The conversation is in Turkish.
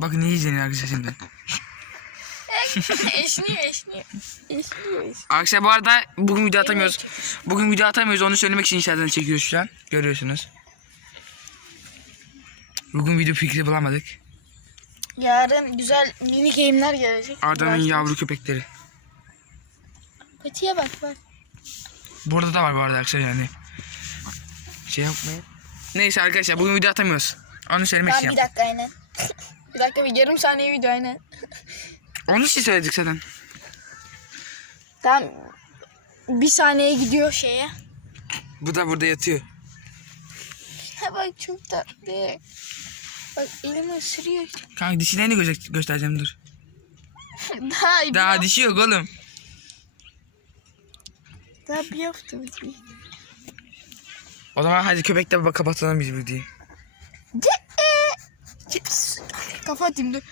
Bakın iyi izleyin arkadaşlar şimdi. eşniyor eşniyor. Eşniyor eşniyor. Arkadaşlar bu arada bugün video atamıyoruz. Bugün video atamıyoruz onu söylemek için içeriden çekiyoruz şu an. Görüyorsunuz. Bugün video fikri bulamadık. Yarın güzel mini game'ler gelecek. Arda'nın Biraz- yavru köpekleri. Patiye bak bak. Burada da var bu arada arkadaşlar yani. Şey yapmayın. Neyse arkadaşlar bugün video atamıyoruz. Onu söylemek için Tamam bir yaptım. dakika aynen. bir dakika bir yarım saniye video aynen. Onun için söyledik zaten. Tamam. Bir saniye gidiyor şeye. Bu da burada yatıyor. Ha bak çok tatlı. Bak elimi ısırıyor. Kanka dişlerini göze- göstereceğim dur. daha, Daha daha, dişi yok oğlum. daha bir hafta bitmiş. O zaman hadi köpekle baba kapatalım biz videoyu. 百花点